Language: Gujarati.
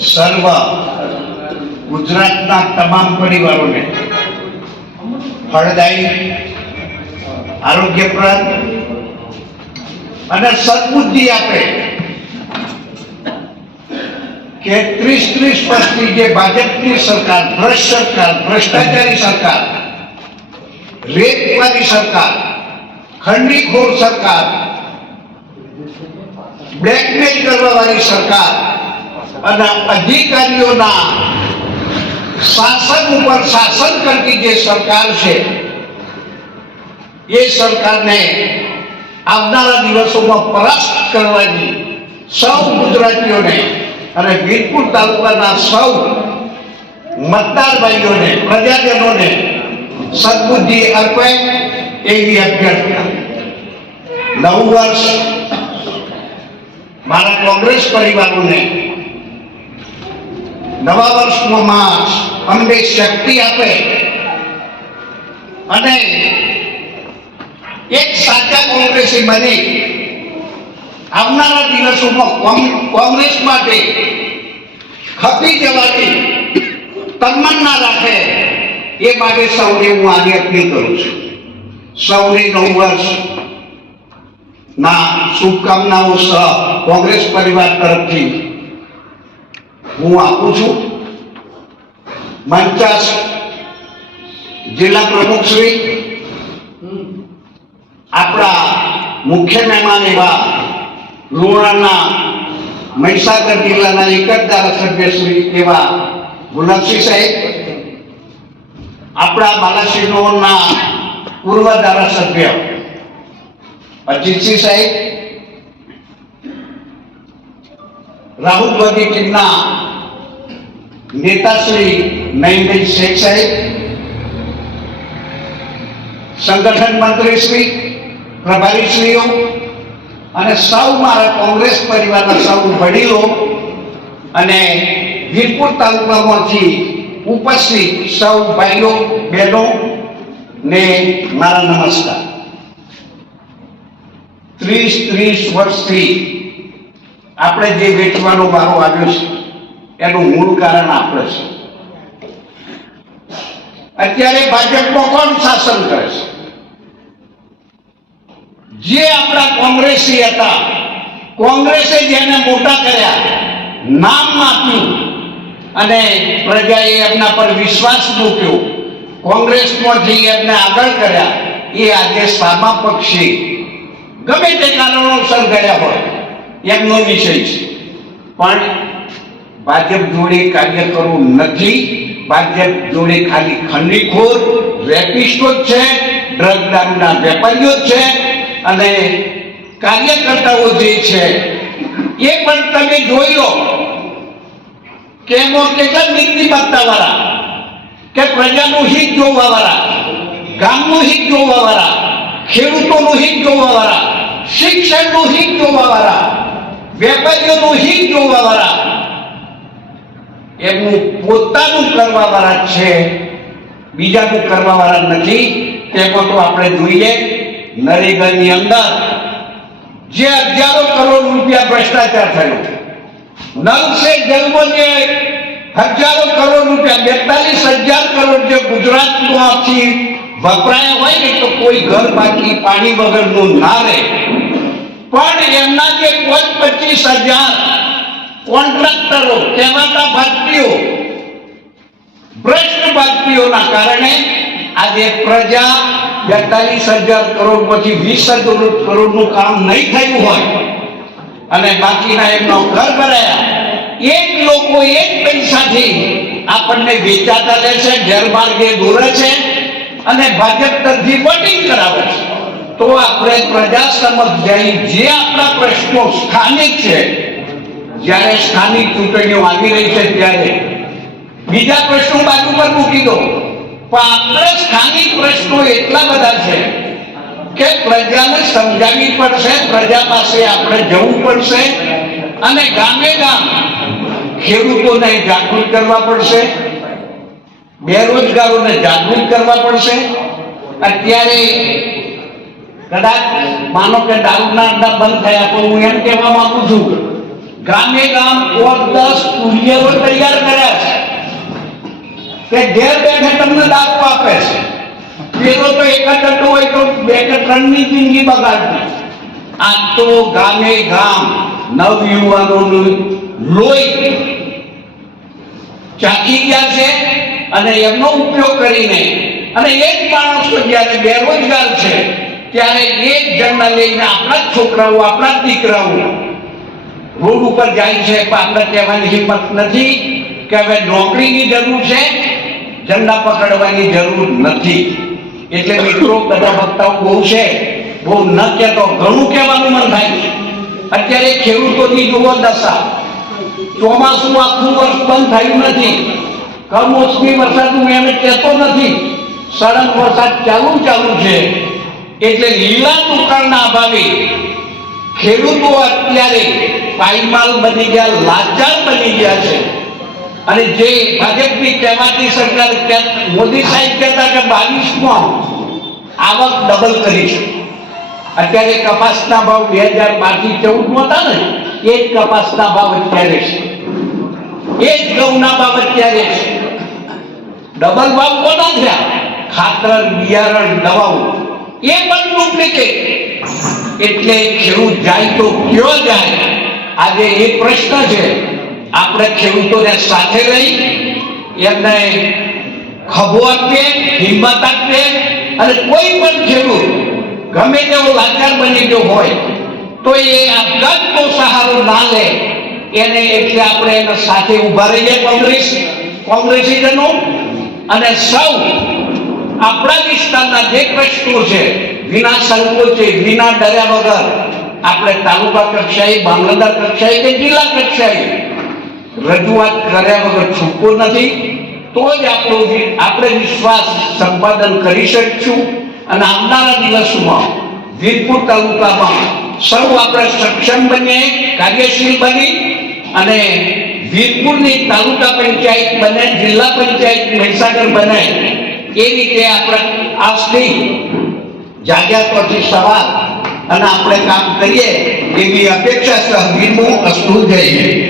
સર્વ ગુજરાતના તમામ પરિવારોને ફળદાયી આરોગ્યપ્રદ અને સદબુદ્ધિ આપે કે ત્રીસ ત્રીસ વર્ષની જે ભાજપની સરકાર, ભ્રષ્ટ સરકાર, ભ્રષ્ટાચારી સરકાર રેતવારી સરકાર, ખંડીખોર સરકાર બ્લેકમેલ કરવા વાળી સરકાર અને અધિકારીઓના શાસન ઉપર શાસન કરતી જે સરકાર છે, એ સરકારને આવનારા દિવસોમાં પરાસ્ત કરવાની સૌ ગુજરાતીઓને અને વીરપુર તાલુકાના સૌ મતદાર ભાઈઓને, પ્રજાજનોને સદબુદ્ધિ અર્પે એવી અભ્યર્થના. નવું વર્ષ મારા કોંગ્રેસ પરિવારોને નવા વર્ષનો માસ અમને શક્તિ આપે. અને એક સાચા કોંગ્રેસી બની. આવનારા દિવસોમાં કોંગ- કોંગ્રેસ માટે ખપી જવાની તમન્ના રાખે એ માટે સૌને હું આજે અપીલ કરું છું. સૌને નવ વર્ષ ના શુભકામનાઓ સહ કોંગ્રેસ પરિવાર તરફથી હું આપું છું. મંચાસ જિલ્લા પ્રમુખ શ્રી, આપણા મુખ્ય મહેમાન એવા લુણાના મહીસાગર જિલ્લાના એક જ ધારાસભ્ય શ્રી એવા ગુલાબસિંહ સાહેબ, આપણા બાલાસિનોરના પૂર્વ ધારાસભ્ય અજીતસિંહ સાહેબ, રાહુલ ગાંધી ટીમના નેતા શ્રી નયનભાઈ શેખ સાહેબ, સંગઠન મંત્રી શ્રી, પ્રભારીશ્રીઓ અને સૌ મારા કોંગ્રેસ પરિવારના સૌ વડીલો અને વીરપુર તાલુકામાંથી ઉપસ્થિત સૌ ભાઈઓ, બહેનો ને મારા નમસ્કાર. ત્રીસ ત્રીસ વર્ષથી આપણે જે વેચવાનો વારો આવ્યો છે એનું મૂળ કારણ આપણે છે. અત્યારે ભાજપમાં કોણ શાસન કરે છે? જે આપણા કોંગ્રેસી હતા, કોંગ્રેસે જેને મોટા કર્યા નામ આપ્યું અને પ્રજાએ એમના પર વિશ્વાસ મૂક્યો. કોંગ્રેસમાં જે એમને આગળ કર્યા, એ આજે સામા પક્ષી. ગમે તે કારણોસર ગયા હોય, એમનો વિષય છે. પણ ભાજપ જોડે કાર્ય કરવું નથી ભાજપ જોડે ખાલી ખંડીખોર રેપિસ્ટો જ છે, ડ્રગ દારૂના વેપારીઓ જ છે, અને કાર્યકર્તાઓ જે છે, એ પણ તમે જોઈ લો કે એમાં કેટલા નીતિમત્તા વાળા કે પ્રજાનું હિત જોવા વાળા ગામનું હિત જોવા વાળા ખેડૂતોનું હિત જોવા વાળા શિક્ષણનું હિત જોવા વાળા વેપારીઓનું હિત જોવા વાળા એમનું પોતાનું કરવા વાળા છે, બીજાનું કરવા વાળા નથી, તે તો આપણે જોઈએ નરેગાની અંદર. જે હજારો કરોડ રૂપિયા ભ્રષ્ટાચાર થયો. નલ સે જલમાં જે હજારો કરોડ રૂપિયા, બેતાલીસ હજાર કરોડ જે ગુજરાતમાંથી વપરાયા હોય ને, તો કોઈ ઘર બાકી પાણી વગરનું ના રહે. પણ એમના જે પોચ પચીસ હજાર કોન્ટ્રાક્ટરો, કહેવાતા ભારતીયો, ભ્રષ્ટ ભારતીયોના કારણે આજે પ્રજા બેતાલીસ હજાર કરોડ પછી વીસ હજાર કરોડનું કામ નહીં થયું હોય. અને બાકીના એમનો ઘર ભરાયા. એક લોકો એક પૈસાથી આપણને વેચાતા લે છે, ગેરમાર્ગે દોરે છે અને ભાજપ તરફથી વોટિંગ કરાવે છે. તો આપણે પ્રજા સમક્ષ જઈ જે આપણા પ્રશ્નો સ્થાનિક છે જ્યારે સ્થાનિક ચૂંટણીઓ આવી રહી છે ત્યારે બીજા પ્રશ્નો બાજુ પર મૂકી દો. પણ આપણે સ્થાનિક પ્રશ્નો એટલા બધા છે કે પ્રજાને સમજાવવી પડશે, પ્રજા પાસે આપણે જવું પડશે અને ગામે ગામ ખેડૂતોને જાગૃત કરવા પડશે, બેરોજગારોને જાગૃત કરવા પડશે. અત્યારે કદાચ માનો કે દારૂના અડ્ડા બંધ થયા તો હું એમ કહેવા માંગુ છું ગામે ગામ પોત દસ કુરિયરો તૈયાર કર્યા છે. તે ઘેર બેઠે તમને દાખલો આપે છે. પેલો તો એક જ અડ્ડો હોય તો બે કે ત્રણની જિંદગી બગાડતી. આ તો ગામે ગામ નવયુવાનોનું લોહી. ચાકી ગયા છે અને એમનો ઉપયોગ કરીને, અને એક માણસો જ્યારે બેરોજગાર છે, ત્યારે એક જણને લઈને આપણા છોકરાઓ, આપણા દીકરાઓ રોડ ઉપર જાય છે પણ કહેવાની હિંમત નથી કે હવે નોકરીની જરૂર છે, ઝંડા પકડવાની જરૂર નથી. એટલે મિત્રો, બધા વક્તાઓ બહુ છે, બહુ ન કહેતો, ઘણું કહેવાનું મન થાય અત્યારે ખેડૂતોની જુઓ દશા. ચોમાસું આખું વર્ષ બંધ થયું નથી. કમોસમી વરસાદ હું એમ કહેતો નથી. સળંગ વરસાદ ચાલુ ચાલુ છે. એટલે લીલા દુકાળના અભાવે ખેડૂતો અત્યારે પાયમાલ બની ગયા લાચાર બની ગયા છે. અને જે ભાજપની કહેવાતી સરકાર મોદી સાહેબ કહેતા કે બાવીસમાં આવક ડબલ કરીશું. અત્યારે કપાસના ભાવ બે હજાર બારથી ચૌદ હતા ને, એ જ કપાસના ભાવ અત્યારે છે. એ જ ઘઉંના ભાવ અત્યારે છે. ડબલ ભાવ કોના થયા? ખાતર, બિયારણ, દવાઓ. એ પણ ડુપ્લિકેટ એટલે ખેડૂત જાય તો કયો જાય? આજે એ પ્રશ્ન છે. આપણે ખેડૂતોને સાથે લઈ એમને ખભો આપીએ, હિંમત આપીએ અને કોઈ પણ ખેડૂત ગમે તેવો લાચાર બની ગયો હોય તો એ આપઘાતનો સહારો ના લે. એને એટલે આપણે એના સાથે ઊભા રહીએ કોંગ્રેસ, કોંગ્રેસીજનો. અને સૌ આપણા વિસ્તારના જે પ્રશ્નો છે વિના સંકોચે, વિના ડર્યા વગર આપણે તાલુકા કક્ષાએ મામલતદાર કક્ષાએ કે જિલ્લા કક્ષાએ રજૂઆત કર્યા વગર છૂટકો નથી, તો જ આપણો આપણે વિશ્વાસ સંપાદન કરી શકશું. અને આવનારા દિવસોમાં વીરપુર તાલુકામાં સૌ આપણે સક્ષમ બનીએ, કાર્યશીલ બની અને વીરપુરની તાલુકા પંચાયત બને, જિલ્લા પંચાયત મહીસાગર બને, એ રીતે આપણે આજથી જાગ્યા પરથી સવાર અને આપણે કામ કરીએ એવી અપેક્ષા સહ વિનમું અસ્તુ જઈએ.